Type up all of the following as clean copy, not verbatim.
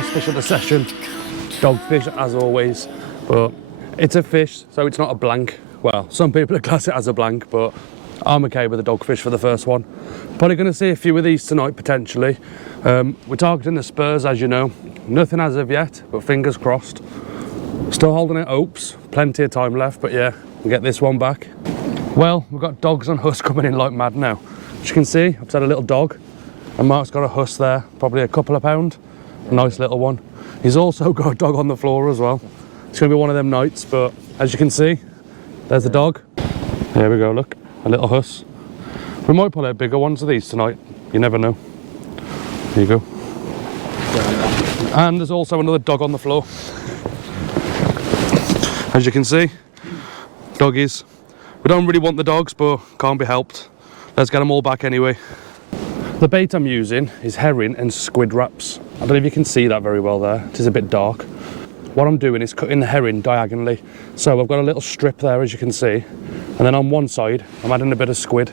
First fish of the session, dogfish as always, but it's a fish, so it's not a blank. Well, some people class it as a blank, but I'm okay with the dogfish for the first one. Probably going to see a few of these tonight, potentially. We're targeting the spurs, as you know. Nothing as of yet, but fingers crossed. Still holding it hopes, plenty of time left, but yeah, we'll get this one back. Well, we've got dogs on huss coming in like mad now. As you can see, I've had a little dog, and Mark's got a huss there, probably a couple of pound. A nice little one. He's also got a dog on the floor as well. It's going to be one of them nights, but as you can see, there's the dog. There we go, look, a little huss. We might pull out bigger ones of these tonight, you never know. There you go. And there's also another dog on the floor. As you can see, doggies. We don't really want the dogs, but can't be helped. Let's get them all back anyway. The bait I'm using is herring and squid wraps. I don't know if you can see that very well there. It is a bit dark. What I'm doing is cutting the herring diagonally. So I've got a little strip there, as you can see. And then on one side, I'm adding a bit of squid.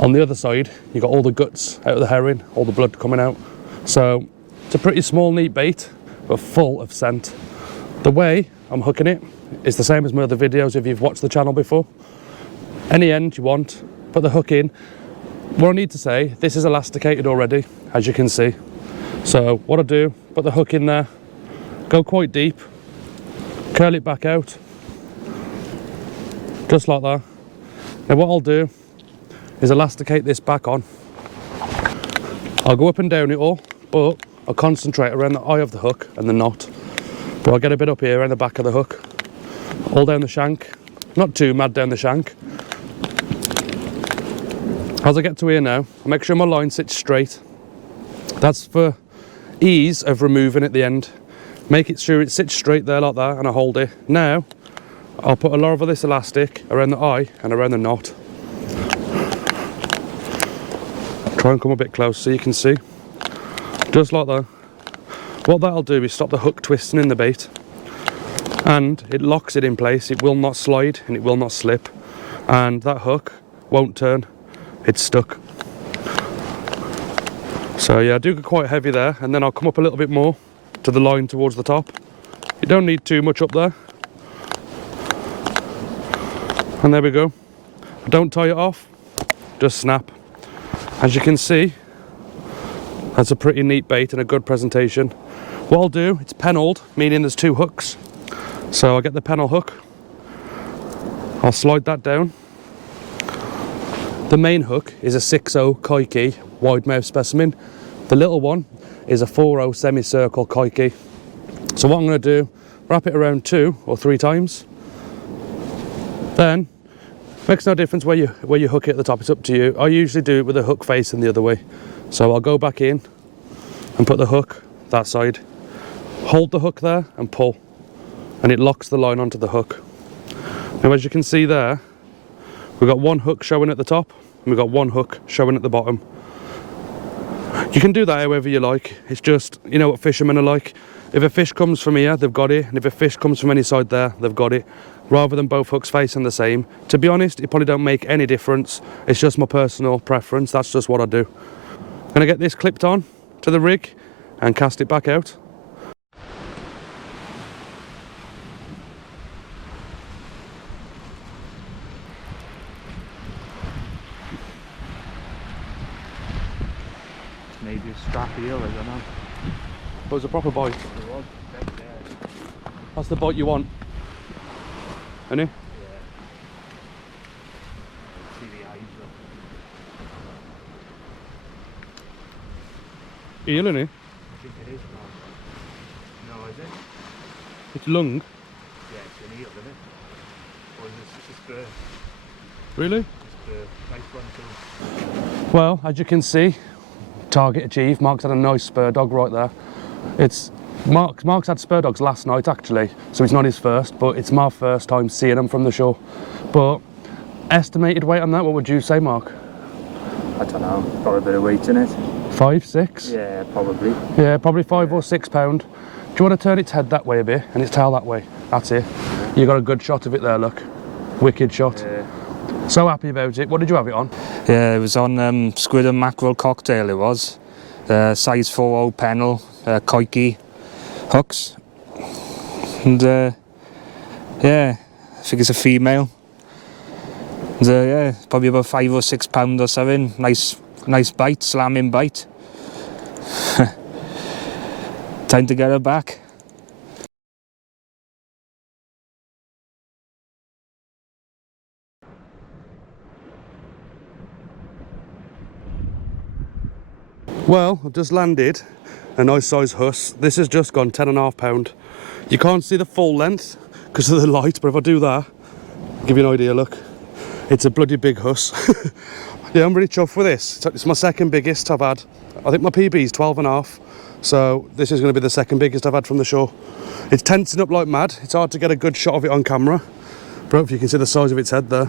On the other side, you've got all the guts out of the herring, all the blood coming out. So it's a pretty small, neat bait, but full of scent. The way I'm hooking it is the same as my other videos if you've watched the channel before. Any end you want, put the hook in. What I need to say, this is elasticated already, as you can see. So what I do, put the hook in there, go quite deep, curl it back out, just like that. Now what I'll do is elasticate this back on. I'll go up and down it all, but I'll concentrate around the eye of the hook and the knot. But I'll get a bit up here around the back of the hook, all down the shank, not too mad down the shank. As I get to here now, I make sure my line sits straight. That's for ease of removing at the end. Make it sure it sits straight there like that, and I hold it. Now, I'll put a lot of this elastic around the eye and around the knot. Try and come a bit close so you can see. Just like that. What that'll do is stop the hook twisting in the bait. And it locks it in place. It will not slide and it will not slip. And that hook won't turn. It's stuck. So yeah, I do go quite heavy there, and then I'll come up a little bit more to the line towards the top. You don't need too much up there. And there we go. Don't tie it off, just snap. As you can see, that's a pretty neat bait and a good presentation. What I'll do, it's pennelled, meaning there's two hooks. So I'll get the pennel hook, I'll slide that down. The main hook is a 6/0 Kaiki wide mouth specimen. The little one is a 4/0 semicircle Kaiki. So what I'm going to do, wrap it around 2 or 3 times. Then, makes no difference where you hook it at the top, it's up to you. I usually do it with the hook facing the other way. So I'll go back in and put the hook that side. Hold the hook there and pull. And it locks the line onto the hook. Now as you can see there, we've got one hook showing at the top, and we've got one hook showing at the bottom. You can do that however you like. It's just, you know what fishermen are like. If a fish comes from here, they've got it. And if a fish comes from any side there, they've got it. Rather than both hooks facing the same. To be honest, it probably don't make any difference. It's just my personal preference. That's just what I do. I'm going to get this clipped on to the rig and cast it back out. Maybe a strap eel, I don't know. But it was a proper bite. It was. That's the bite you want. Isn't it? Yeah. See the eyes though. Eel, isn't it? I think it is, no, is it? It's lung. Yeah, it's an eel, isn't it? Or is this a spur? Really? It's a nice one too. Well, as you can see, target achieved. Mark's had a nice spur dog right there. It's Mark's had spur dogs last night actually, so it's not his first, but it's my first time seeing them from the shore. But estimated weight on that, what would you say, Mark? I don't know, got a bit of weight in it. 5, 6? Yeah, probably. Yeah, probably 5 or 6 pound. Do you want to turn its head that way a bit and its tail that way? That's it. You got a good shot of it there, look. Wicked shot. Yeah. So happy about it. What did you have it on? Yeah, it was on squid and mackerel cocktail it was. Size 4/0 pennel, Kaiki. hooks. And yeah, I think it's a female. And yeah, probably about 5 or 6 pound or something. Nice bite, slamming bite. Time to get her back. Well, I've just landed a nice size huss. This has just gone 10.5 pound. You can't see the full length because of the light, but if I do that, I'll give you an idea, look. It's a bloody big huss. Yeah, I'm really chuffed with this. It's my second biggest I've had. I think my PB is 12.5, so this is going to be the second biggest I've had from the shore. It's tensing up like mad. It's hard to get a good shot of it on camera, but if you can see the size of its head there,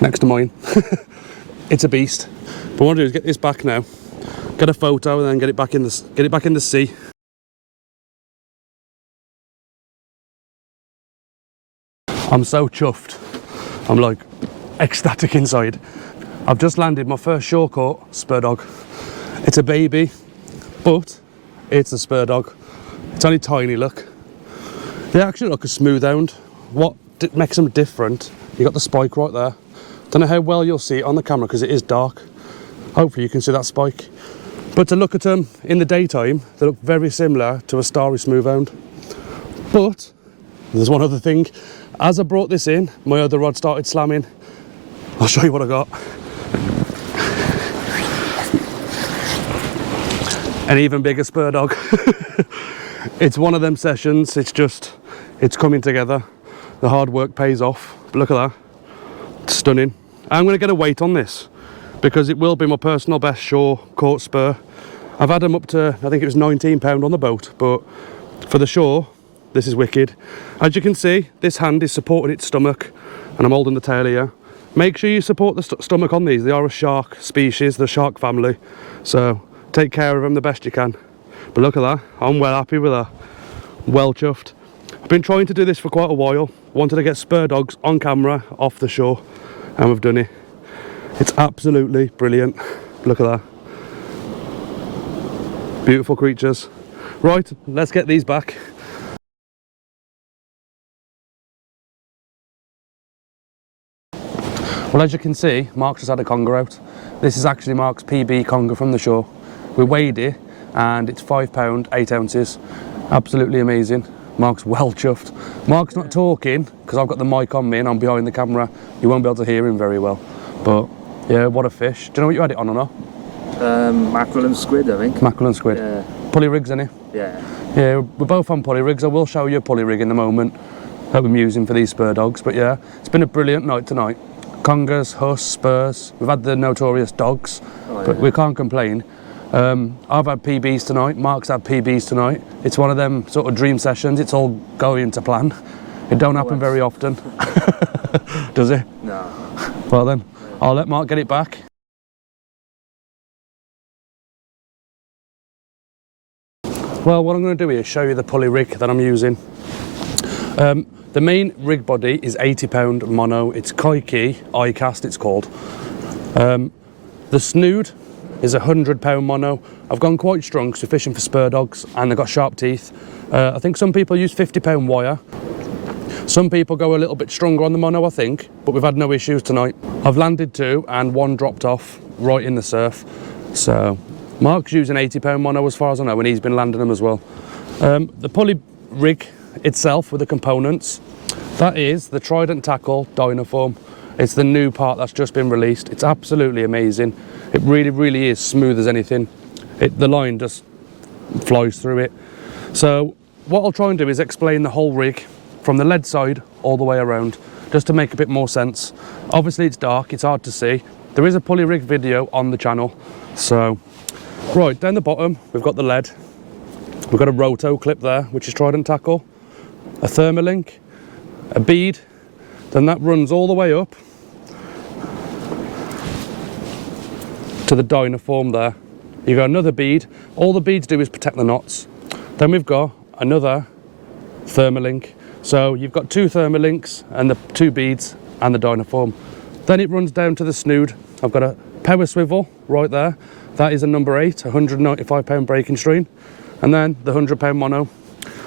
next to mine. It's a beast. But what I want to do is get this back now, get a photo, and then get it back in the sea. I'm so chuffed. I'm like ecstatic inside. I've just landed my first shore caught Spurdog. It's a baby, but it's a Spurdog. It's only tiny, look. They actually look a smooth hound. What makes them different, you got the spike right there. Don't know how well you'll see it on the camera because it is dark. Hopefully you can see that spike. But to look at them in the daytime, they look very similar to a starry smooth hound. But there's one other thing. As I brought this in, my other rod started slamming. I'll show you what I got. An even bigger Spurdog. It's one of them sessions, it's coming together. The hard work pays off. But look at that, it's stunning. I'm gonna get a weight on this because it will be my personal best shore caught spur. I've had them up to, I think it was 19 pound on the boat, but for the shore, this is wicked. As you can see, this hand is supporting its stomach, and I'm holding the tail here. Make sure you support the stomach on these. They are a shark species, the shark family, so take care of them the best you can. But look at that, I'm well happy with that. Well chuffed. I've been trying to do this for quite a while. Wanted to get Spurdogs on camera off the shore, and we've done it. It's absolutely brilliant. Look at that. Beautiful creatures. Right, let's get these back. Well, as you can see, Mark's just had a conger out. This is actually Mark's PB conger from the shore. We weighed it and it's £5, 8 ounces. Absolutely amazing. Mark's well chuffed. Mark's not talking because I've got the mic on me and I'm behind the camera. You won't be able to hear him very well. But yeah, what a fish. Do you know what you had it on or not? Mackerel and squid, I think. Mackerel and squid. Yeah. Pulley rigs, innit? Yeah. Yeah, we're both on pulley rigs. I will show you a pulley rig in a moment that I'm using for these Spurdogs. But yeah, it's been a brilliant night tonight. Congers, huss, spurs. We've had the notorious dogs, but we can't complain. I've had PBs tonight. Mark's had PBs tonight. It's one of them sort of dream sessions. It's all going to plan. It don't happen very often. Does it? No. Well then, I'll let Mark get it back. Well, what I'm going to do here is show you the pulley rig that I'm using. The main rig body is £80 mono. It's Kaiki iCast, it's called. The snood is £100 mono. I've gone quite strong because we're fishing for Spurdogs and they've got sharp teeth. I think some people use £50 wire. Some people go a little bit stronger on the mono, I think, but we've had no issues tonight. I've landed 2 and 1 dropped off right in the surf. So Mark's using £80 mono as far as I know, and he's been landing them as well. The pulley rig itself with the components, that is the Trident Tackle Dynaform. It's the new part that's just been released. It's absolutely amazing. It really, really is smooth as anything. The line just flies through it. So what I'll try and do is explain the whole rig from the lead side all the way around, just to make a bit more sense. Obviously it's dark, it's hard to see. There is a pulley rig video on the channel. So, right, down the bottom, we've got the lead. We've got a roto clip there, which is Trident Tackle, a Thermalink, a bead, then that runs all the way up to the Dynaform there. You got another bead. All the beads do is protect the knots. Then we've got another Thermalink. So you've got 2 Thermalinks and the 2 beads and the Dynaform. Then it runs down to the snood. I've got a power swivel right there. That is a number 8, £195 breaking strain. And then the £100 mono.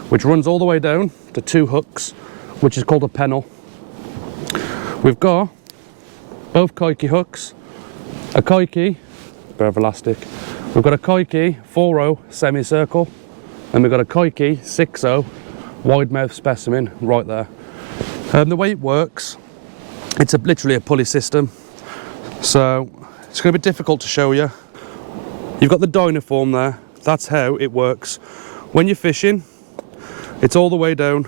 which runs all the way down to 2 hooks, which is called a pennel. We've got both kaiki hooks, a kaiki, pair of elastic. We've got a kaiki 4-0 semicircle, and we've got a kaiki 6-0 wide mouth specimen right there. The way it works, it's literally a pulley system, so it's going to be difficult to show you. You've got the dynaform there, that's how it works. When you're fishing, it's all the way down,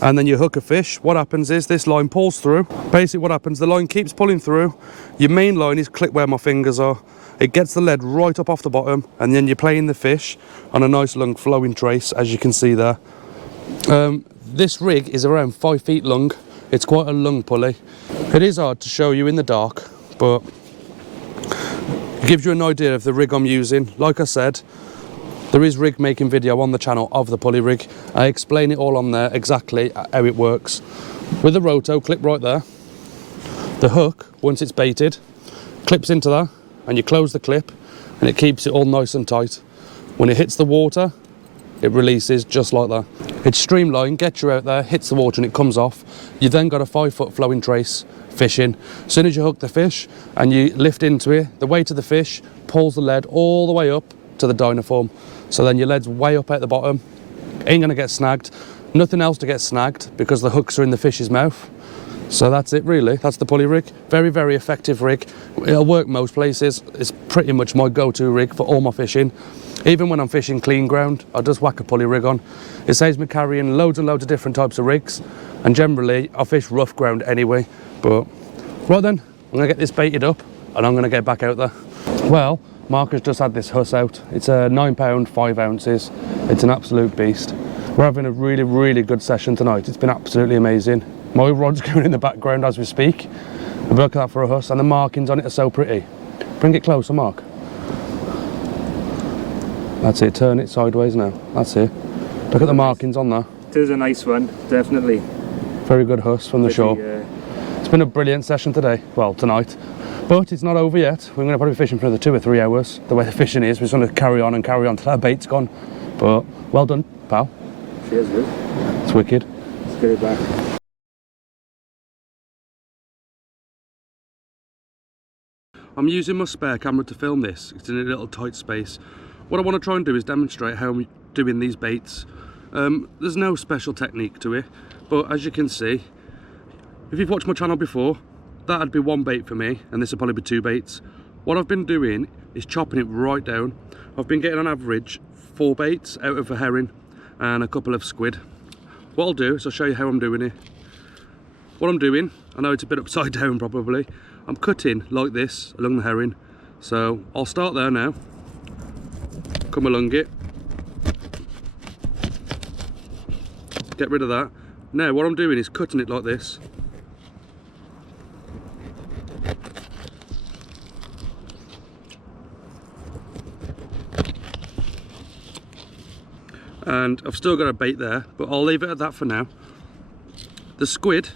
and then you hook a fish. What happens is this line pulls through. Basically what happens, the line keeps pulling through, your main line is clipped where my fingers are, it gets the lead right up off the bottom, and then you're playing the fish on a nice long flowing trace, as you can see there. This rig is around 5 feet long. It's quite a long pulley. It is hard to show you in the dark, but it gives you an idea of the rig I'm using. Like I said, there is rig making video on the channel of the pulley rig. I explain it all on there, exactly how it works. With the roto clip right there, the hook, once it's baited, clips into that, and you close the clip, and it keeps it all nice and tight. When it hits the water, it releases just like that. It's streamlined, gets you out there, hits the water and it comes off. You've then got a 5 foot flowing trace fishing. As soon as you hook the fish and you lift into it, the weight of the fish pulls the lead all the way up to the dynaform. So then your lead's way up at the bottom, ain't gonna get snagged. Nothing else to get snagged because the hooks are in the fish's mouth. So that's it really, that's the pulley rig. Very, very effective rig. It'll work most places. It's pretty much my go-to rig for all my fishing. Even when I'm fishing clean ground, I just whack a pulley rig on. It saves me carrying loads and loads of different types of rigs, and generally I fish rough ground anyway. But right then, I'm gonna get this baited up and I'm gonna get back out there. Well, Mark has just had this huss out. It's a 9 pound, 5 ounces. It's an absolute beast. We're having a really, really good session tonight. It's been absolutely amazing. My rod's going in the background as we speak. But look at that for a huss, and the markings on it are so pretty. Bring it closer, Mark. That's it, turn it sideways now. That's it. Look at the markings on there. It is a nice one, definitely. Very good huss from the shore. It's been a brilliant session today. Well, tonight. But it's not over yet. We're going to probably be fishing for another 2 or 3 hours. The way the fishing is, we're just going to carry on till our bait's gone. But well done, pal. Cheers, Luke. It's wicked. Let's get it back. I'm using my spare camera to film this. It's in a little tight space. What I want to try and do is demonstrate how I'm doing these baits. There's no special technique to it, but as you can see, if you've watched my channel before, that'd be 1 bait for me, and this will probably be 2 baits. What I've been doing is chopping it right down. I've been getting on average 4 baits out of a herring and a couple of squid. What I'll do is I'll show you how I'm doing it. What I'm doing, I know it's a bit upside down probably, I'm cutting like this along the herring. So I'll start there now, come along it, get rid of that. Now what I'm doing is cutting it like this. And I've still got a bait there, but I'll leave it at that for now. The squid,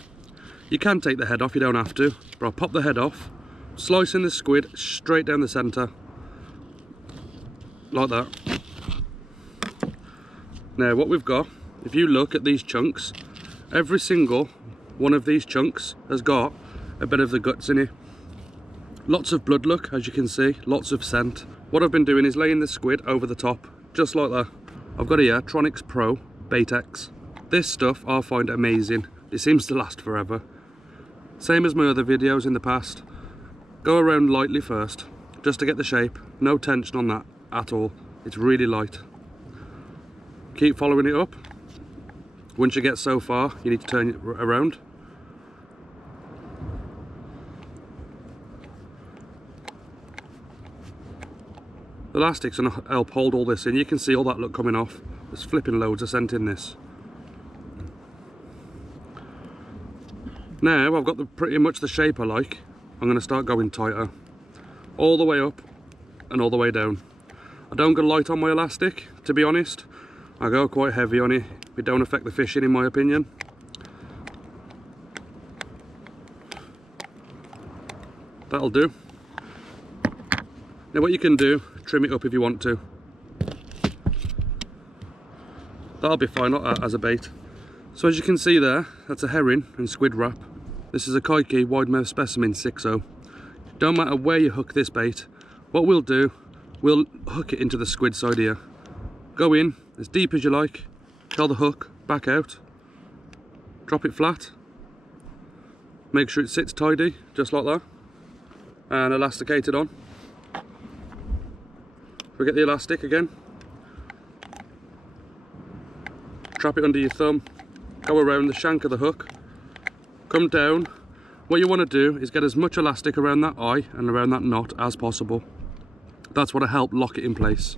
you can take the head off, you don't have to, but I'll pop the head off, slicing the squid straight down the centre, like that. Now what we've got, if you look at these chunks, every single one of these chunks has got a bit of the guts in it. Lots of blood look, as you can see, lots of scent. What I've been doing is laying the squid over the top, just like that. I've got here Tronics Pro Baitex. This stuff I find amazing. It seems to last forever. Same as my other videos in the past. Go around lightly first, just to get the shape. No tension on that at all. It's really light. Keep following it up. Once you get so far, you need to turn it around. The elastics gonna help hold all this in. You can see all that look coming off. There's flipping loads of scent in this. Now I've got pretty much the shape I like. I'm going to start going tighter. All the way up and all the way down. I don't go light on my elastic, to be honest. I go quite heavy on it. It don't affect the fishing in my opinion. That'll do. Now what you can do, trim it up if you want to. That'll be fine as a bait. So as you can see there, that's a herring and squid wrap. This is a Kaiki wide-mouth specimen 6.0. Don't matter where you hook this bait, what we'll do, we'll hook it into the squid side here. Go in as deep as you like, tell the hook, back out, drop it flat, make sure it sits tidy, just like that, and elasticate it on. We get the elastic again, trap it under your thumb, go around the shank of the hook, come down. What you want to do is get as much elastic around that eye and around that knot as possible. That's what will help lock it in place.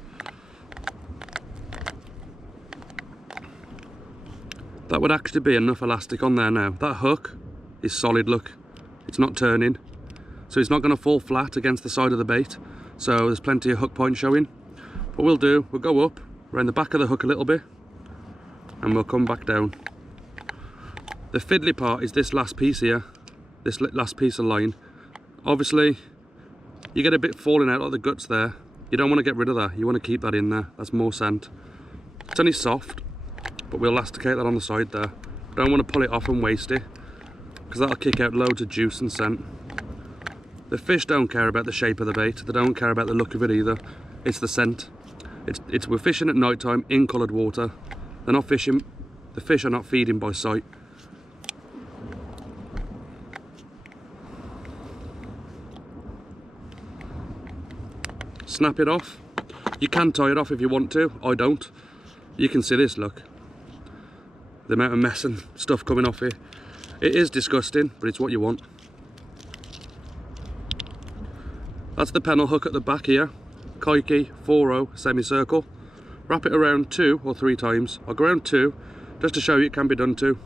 That would actually be enough elastic on there now. That hook is solid, look. It's not turning. So it's not going to fall flat against the side of the bait. So there's plenty of hook point showing. What we'll do, we'll go up around the back of the hook a little bit and we'll come back down. The fiddly part is this last piece here, this last piece of line. Obviously, you get a bit falling out of the guts there. You don't want to get rid of that. You want to keep that in there. That's more scent. It's only soft, but we'll elasticate that on the side there. Don't want to pull it off and waste it, because that'll kick out loads of juice and scent. The fish don't care about the shape of the bait. They don't care about the look of it either. It's the scent. We're fishing at night time in coloured water. They're not fishing. The fish are not feeding by sight. Snap it off. You can tie it off if you want to. I don't. You can see this, look. The amount of mess and stuff coming off here. It is disgusting, but it's what you want. That's the pennel hook at the back here. Kaiki 4.0 semicircle. Wrap it around 2 or 3 times. I'll go around 2 just to show you it can be done too.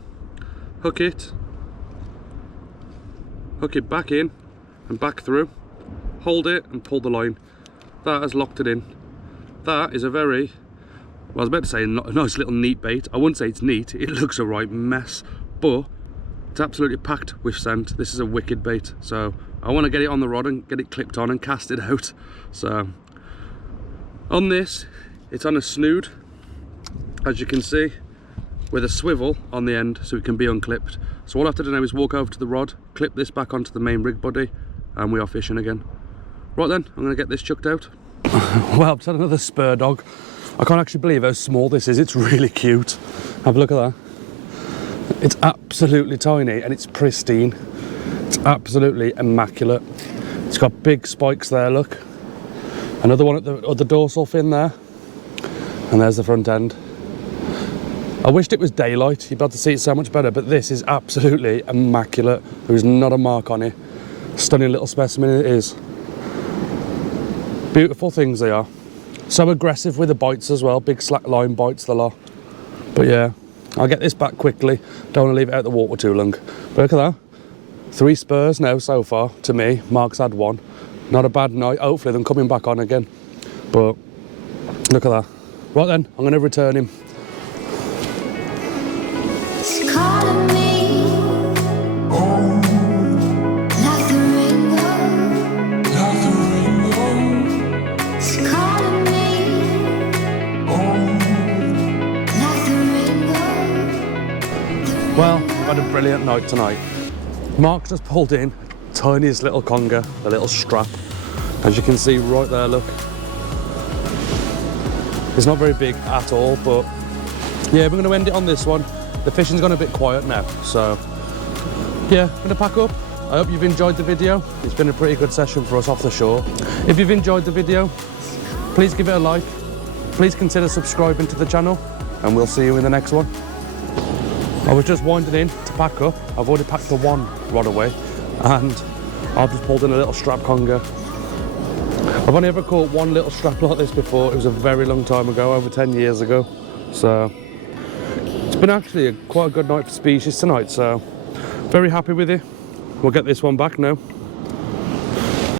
Hook it back in and back through. Hold it and pull the line. That has locked it in. That is a very, well, I was about to say a nice little neat bait. I wouldn't say it's neat, it looks a right mess, but it's absolutely packed with scent. This is a wicked bait, so I want to get it on the rod and get it clipped on and cast it out. So on this, it's on a snood, as you can see, with a swivel on the end so it can be unclipped. So all I have to do now is walk over to the rod, clip this back onto the main rig body, and we are fishing again. Right then, I'm going to get this chucked out. Well, I've had another spur dog. I can't actually believe how small this is. It's really cute. Have a look at that. It's absolutely tiny and it's pristine. It's absolutely immaculate. It's got big spikes there, look. Another one at the other dorsal fin there. And there's the front end. I wished it was daylight. You'd be able to see it so much better, but this is absolutely immaculate. There is not a mark on it. Stunning little specimen it is. Beautiful things they are. So aggressive with the bites as well, big slack line bites the lot. But yeah, I'll get this back quickly. Don't want to leave it out the water too long. But look at that. 3 spurs now so far to me. Mark's had 1. Not a bad night. Hopefully them coming back on again. But look at that. Right then, I'm going to return him. Well, we've had a brilliant night tonight. Mark just pulled in tiniest little conger, a little strap. As you can see right there, look. It's not very big at all, but yeah, we're going to end it on this one. The fishing's gone a bit quiet now, so yeah, I'm going to pack up. I hope you've enjoyed the video. It's been a pretty good session for us off the shore. If you've enjoyed the video, please give it a like. Please consider subscribing to the channel, and we'll see you in the next one. I was just winding in to pack up. I've already packed the 1 rod away, and I've just pulled in a little strap conger. I've only ever caught 1 little strap like this before. It was a very long time ago, over 10 years ago. So it's been actually quite a good night for species tonight, so very happy with it. We'll get this one back now.